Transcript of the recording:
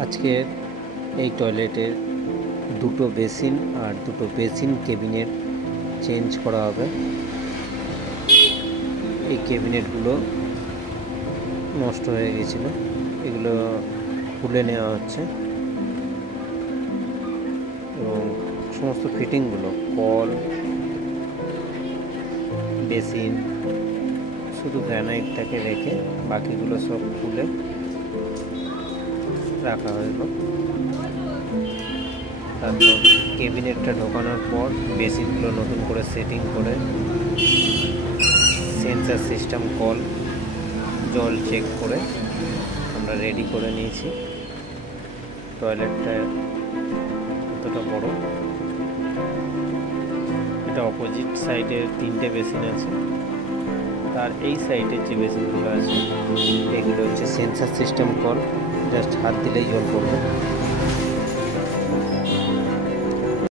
আজকে এই টয়লেটের দুটো বেসিন আর দুটো বেসিন কেবিনেট চেঞ্জ করা হবে। এই কেবিনেটগুলো নষ্ট হয়ে গেছিলো, এগুলো খুলে নেওয়া হচ্ছে এবং সমস্ত ফিটিংগুলো, কল, বেসিন, শুধু গ্রানাইটটাকে রেখে বাকিগুলো সব খুলে রাখা হলো। তারপর কেবিনেটটা ঢোকানোর পর বেসিনগুলো নতুন করে সেটিং করে সেন্সার সিস্টেম, কল, জল চেক করে আমরা রেডি করে নিয়েছি। টয়লেটটা এতটা বড়, এটা অপোজিট সাইডে 3টে বেসিন আছে, তার এই সাইডের যে বেসিনগুলো আছে এগুলো হচ্ছে সেন্সার সিস্টেম কল, জাস্ট হাত দিলেই জল পড়বে।